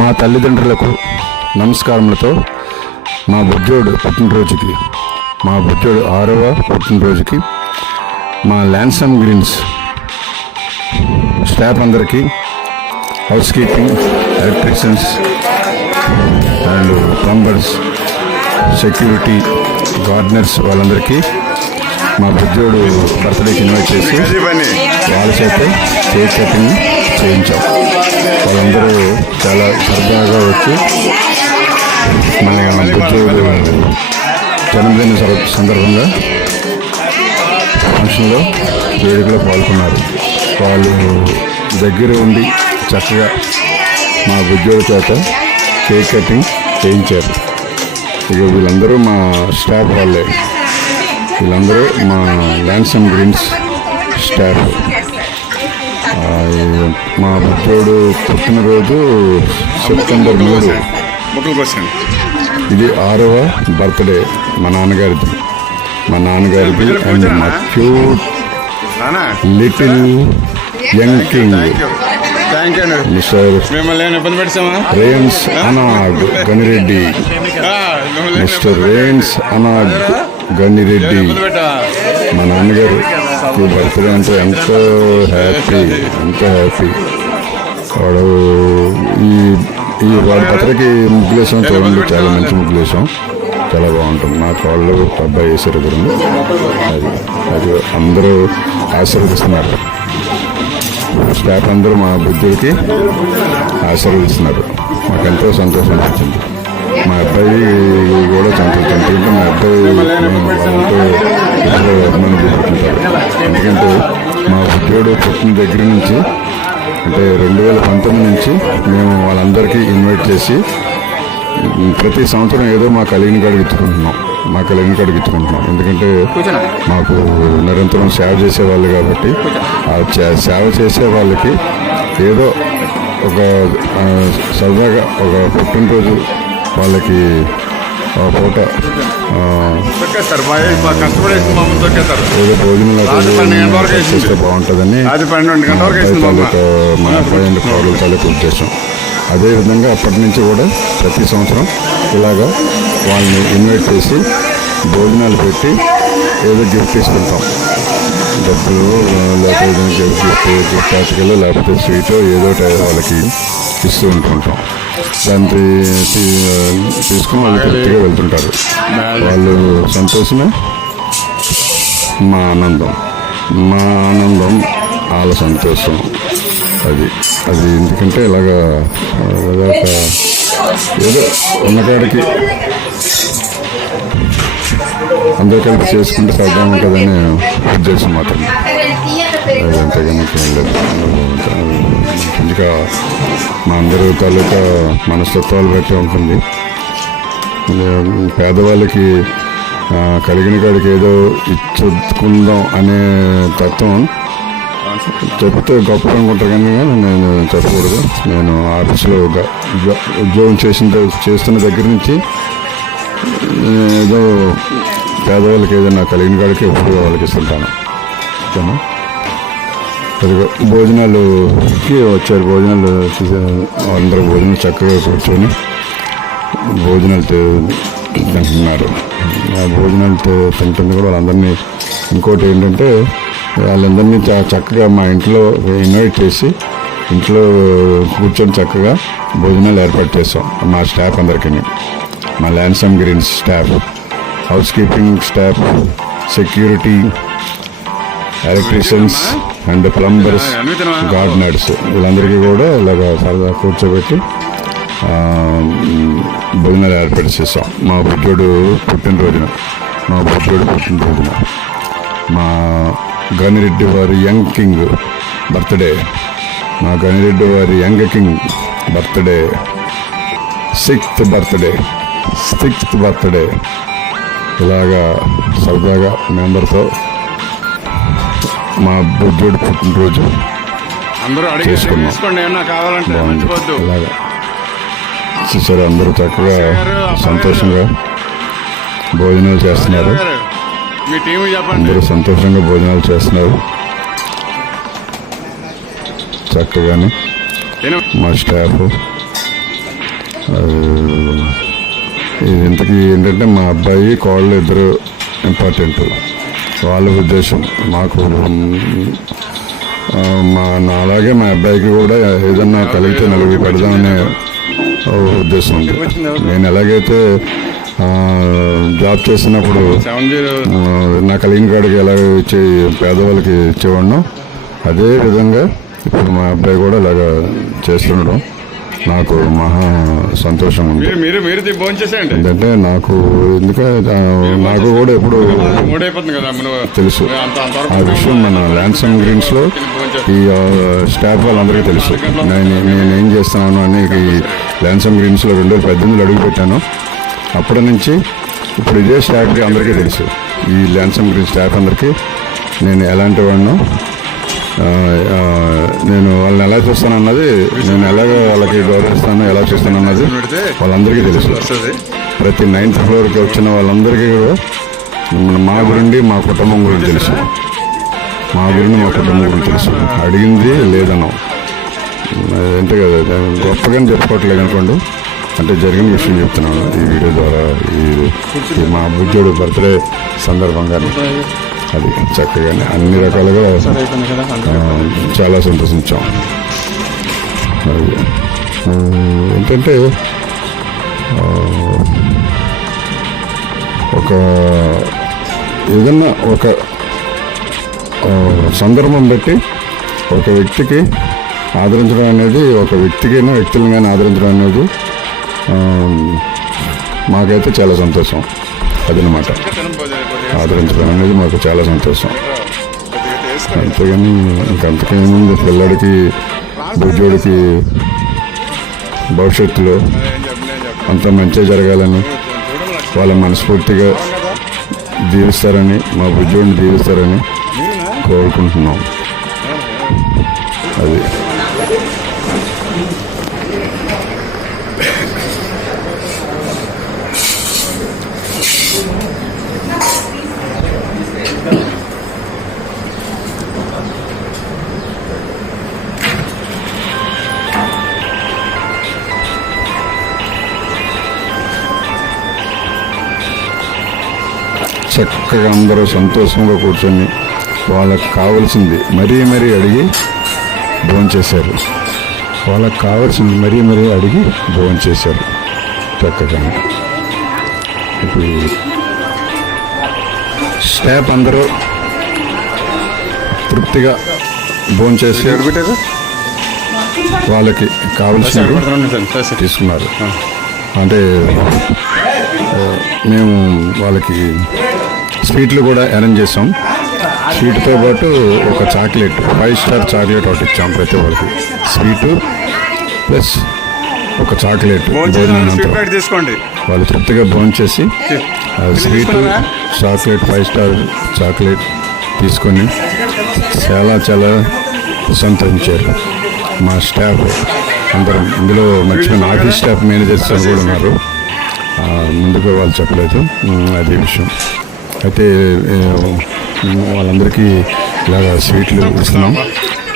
మా తల్లిదండ్రులకు నమస్కారములతో మా బుజ్జోడు పుట్టినరోజుకి, మా బుజ్జోడు 6వ పుట్టినరోజుకి మా ల్యాన్సమ్ గ్రీన్స్ స్టాఫ్ అందరికీ, house keeping, electricians and plumbers, security, gardeners వాళ్ళందరికీ మా బుజ్జోడు బర్త్డేకి ఇన్వైట్ చేసి వాళ్ళ చేత కేక్ కటింగ్ చేయించాం. వాళ్ళందరూ చాలా సరదాగా వచ్చి మన బుజ్జోడు జన్మదిన సందర్భంగా ఫంక్షన్లో వేడుకలో పాల్గొన్నారు. వాళ్ళు దగ్గర ఉండి చక్కగా మా బుజ్జోడు చేత కేక్ కటింగ్ చేయించారు. ఇక వీళ్ళందరూ మా స్టాఫ్ వాళ్ళే, వీళ్ళందరూ మా ల్యాన్సమ్ గ్రీన్స్ స్టాఫ్. మా బుజ్జోడు పుట్టినరోజు సెప్టెంబర్ 3. ఇది 6వ బర్త్డే మా నాన్నగారిది అండ్ మా cute little young king mister రేన్స్ అనాగ్ గనిరెడ్డి. మిస్టర్ రేన్స్ అనాగ్ గనిరెడ్డి మా నాన్నగారు బర్త్డే అంటే ఎంతో హ్యాపీ. వాడు ఈ వాడి బర్త్డేకి ముగ్గులేసాం చూడండి, చాలా మంచి ముగ్గులేసాం, చాలా బాగుంటుంది. నాకు వాళ్ళు అబ్బాయి వేసారు కూడా. అది అందరూ ఆశీర్వదిస్తున్నారు. స్టాఫ్ అందరూ మా బుద్ధుడికి ఆశీర్వదిస్తున్నారు. మాకు ఎంతో సంతోషం అనిపించింది. మా అబ్బాయి కూడా సంతోషం, ఎందుకంటే మా అబ్బాయి అభిమానం చూపుతుంటారు. ఎందుకంటే మా బుద్ధుడు పుట్టిన దగ్గర నుంచి, అంటే 2019 నుంచి మేము వాళ్ళందరికీ ఇన్వైట్ చేసి ప్రతి సంవత్సరం ఏదో మా కలిగిన కాడికి ఇచ్చుకుంటున్నాం. ఎందుకంటే మాకు నిరంతరం సేవ చేసేవాళ్ళు కాబట్టి, ఆ సేవ చేసే వాళ్ళకి ఏదో ఒక సరదాగా ఒక పుట్టినరోజు వాళ్ళకి పూట ఏదో భోజనం చేస్తే బాగుంటుందని మా అబ్బాయి అండ్ కోడలు తాలూకు ఉద్దేశం. అదేవిధంగా అప్పటి నుంచి కూడా ప్రతి సంవత్సరం ఇలాగా వాళ్ళని ఇన్వైట్ చేసి భోజనాలు పెట్టి ఏదో గిఫ్ట్ తీసుకుంటాం. డబ్బులు లేకపోతే గిఫ్ట్ ఆర్టికల్ లేకపోతే స్వీటో ఏదో వాళ్ళకి ఇస్తూ ఉంటుంటాం. దాన్ని తీసుకుని వాళ్ళు తృప్తిగా వెళ్తుంటారు. వాళ్ళు సంతోషమే మా ఆనందం, వాళ్ళ సంతోషం. అది ఎందుకంటే ఇలాగా ఏదో ఉన్నకాడికి అందరూ కలిపి చేసుకుంటే సరదా ఉంటుందని ఉద్దేశం మాత్రమే. అది అంతేగాని ఏం లేదు. ఇంకా మా అందరి తాలూకా మనస్తత్వాలు బట్టి ఉంటుంది. పేదవాళ్ళకి కలిగిన కాడికి ఏదో ఇచ్చుకుందాం అనే తత్వం చెప్తే గొప్ప అనుకుంటారు, కానీ నేను చెప్పకూడదు. నేను ఆఫీస్లో ఉద్యోగం చేస్తున్న దగ్గర నుంచి ఏదో పేదవాళ్ళకి ఏదైనా కలిగిన కాడికి ఎప్పుడు వాళ్ళకి ఇస్తుంటాను. ఓకేనా? అదిగో భోజనాలుకి వచ్చారు. భోజనాలు అందరూ భోజనం చక్కగా కూర్చొని భోజనాలు తింటున్నారు. ఆ భోజనాలు తింటుంది కూడా వాళ్ళందరినీ. ఇంకోటి ఏంటంటే వాళ్ళందరినీ చక్కగా మా ఇంట్లో ఇన్వైట్ చేసి ఇంట్లో కూర్చొని చక్కగా భోజనాలు ఏర్పాటు చేస్తాం. మా స్టాఫ్ అందరికీ, మా Lansum Greens staff, housekeeping staff, security, electricians and plumbers, gardeners వీళ్ళందరికీ కూడా ఇలాగ సరదా కూర్చోబెట్టి భోజనాలు ఏర్పాటు చేస్తాం. మా బుద్ధుడు పుట్టినరోజున మా గనిరెడ్డి వారి యంగ్ కింగ్ బర్త్డే, మా గనిరెడ్డి వారి young king birthday, 6th birthday ఇలాగా సరదాగా మెంబర్తో మా బుద్ధుడు పుట్టినరోజు చేసుకున్నాం. ఇలాగా చూసారు, అందరూ చక్కగా సంతోషంగా భోజనాలు చేస్తున్నారు. అందరూ సంతోషంగా భోజనాలు చేస్తున్నారు చక్కగానే. మా స్టాఫ్ ఇంతకీ ఏంటంటే మా అబ్బాయి కోళ్ళు ఇద్దరు ఇంపార్టెంట్. వాళ్ళ ఉద్దేశం మాకు అలాగే మా అబ్బాయికి కూడా ఏదన్నా కలిగితే నలుగురు పెడదామనే ఉద్దేశం ఉంది. నేను ఎలాగైతే జాబ్ చేస్తున్నప్పుడు నా కలిగిన కాడికి ఎలా ఇచ్చి పేదవాళ్ళకి ఇచ్చేవాడినో అదే విధంగా ఇప్పుడు మా అబ్బాయి కూడా ఇలాగా చేస్తుండడం నాకు మహా సంతోషం ఉంది. ఎందుకంటే నాకు కూడా ఎప్పుడు తెలుసు ఆ విషయం. మన ల్యాన్సమ్ గ్రీన్స్లో ఈ స్టాఫ్ వాళ్ళందరికీ తెలుసు నేనేం చేస్తున్నాను అని. ఈ ల్యాన్సమ్ గ్రీన్స్లో 2018 అడుగు పెట్టాను. అప్పటి నుంచి ఇప్పుడు ఇదే స్టాఫ్కి అందరికీ తెలుసు. ఈ ల్యాన్సమ్ గ్రీన్ స్టాఫ్ అందరికీ నేను ఎలాంటి వాడినో, నేను వాళ్ళని ఎలా చూస్తాను అన్నది, నేను ఎలాగ వాళ్ళకి గౌరవిస్తాను, ఎలా చూస్తాను అన్నది వాళ్ళందరికీ తెలుసు. ప్రతి 9th ఫ్లోర్కి వచ్చిన వాళ్ళందరికీ కూడా మా గురించి, మా కుటుంబం గురించి తెలుసు. మా కుటుంబం గురించి తెలుసు. అడిగింది లేదనం అంతే కదా, గొప్పగానే చెప్పుకోవట్లేదు అనుకోండి. అంటే జరిగిన విషయం చెప్తున్నాను ఈ వీడియో ద్వారా. ఈ మా బుజ్జోడు బర్త్డే సందర్భంగా అది చక్కగానే అన్ని రకాలుగా చాలా సంతోషించాం. ఏంటంటే ఏదన్నా ఒక సందర్భం బట్టి ఒక వ్యక్తికి ఆదరించడం అనేది, ఒక వ్యక్తికైనా వ్యక్తులను కానీ ఆదరించడం అనేది మాకైతే చాలా సంతోషం. అదనమాట ఆదరించడం అనేది మాకు చాలా సంతోషం. అంతేగాని ఇంకంతకేముంది, పిల్లడికి బుజ్జోడికి భవిష్యత్తులో అంత మంచిగా జరగాలని వాళ్ళ మనస్ఫూర్తిగా దీవిస్తారని, మా బుజ్జోడిని దీవిస్తారని కోరుకుంటున్నాం. అది చక్కగా అందరూ సంతోషంగా కూర్చొని వాళ్ళకి కావాల్సింది మరీ అడిగి భోంచేశారు. వాళ్ళకి కావాల్సింది మరీ అడిగి భోంచేశారు చక్కగా. ఇప్పుడు స్టాఫ్ అందరూ తృప్తిగా భోంచేసి వాళ్ళకి కావాల్సినవి తీసుకున్నారు. అంటే మేము వాళ్ళకి స్వీట్లు కూడా అరేంజ్ చేసాం. స్వీట్తో పాటు ఒక చాక్లెట్, 5 స్టార్ చాక్లెట్ ఒకటి ఇచ్చాం ప్రతి వాళ్ళకి. స్వీటు ప్లస్ ఒక చాక్లెట్ తీసుకోండి. వాళ్ళు తృప్తిగా భోంచేసి స్వీటు, చాక్లెట్, 5 స్టార్ చాక్లెట్ తీసుకొని చాలా సంతోషించారు మా స్టాఫ్ అందరం. ఇందులో మర్చిపోయిన ఆఫీస్ స్టాఫ్ మేనేజర్స్ కూడా ఉన్నారు. ముందుగా వాళ్ళు చెప్పలేదు అదే విషయం. అయితే వాళ్ళందరికీ ఇలాగ స్వీట్లు ఇస్తున్నాం.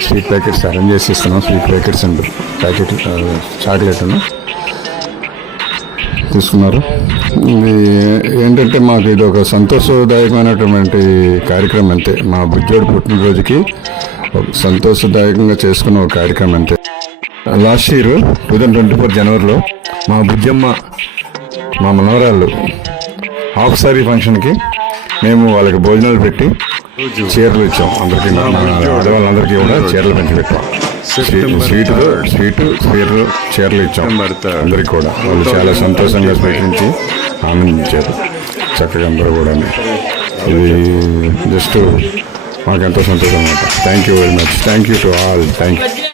స్వీట్ ప్యాకెట్స్ అరేంజ్ చేసి ఇస్తున్నాం. స్వీట్ ప్యాకెట్స్ అండ్ ప్యాకెట్ చాక్లెట్ను తీసుకున్నారు. ఇది ఏంటంటే మాకు ఇది ఒక సంతోషదాయకమైనటువంటి కార్యక్రమం అంతే. మా బుజ్జోడు పుట్టినరోజుకి సంతోషదాయకంగా చేసుకున్న ఒక కార్యక్రమం అంతే. లాస్ట్ ఇయర్ 2024 జనవరిలో మా బుజ్జమ్మ, మా మనవరాళ్ళు హాఫ్ సారీ ఫంక్షన్కి మేము వాళ్ళకి భోజనాలు పెట్టి చీరలు ఇచ్చాం. అందరికీ, ఆడవాళ్ళందరికీ కూడా చీరలు పెంచి పెట్టాం. స్వీట్లు చీరలు ఇచ్చాం అందరికీ కూడా. వాళ్ళు చాలా సంతోషంగా స్వీకరించి ఆనందించారు చక్కగా అందరూ కూడా. ఇది జస్ట్ మాకు ఎంతో సంతోషం అన్నమాట. Thank you very much. Thank you to all. Thank you.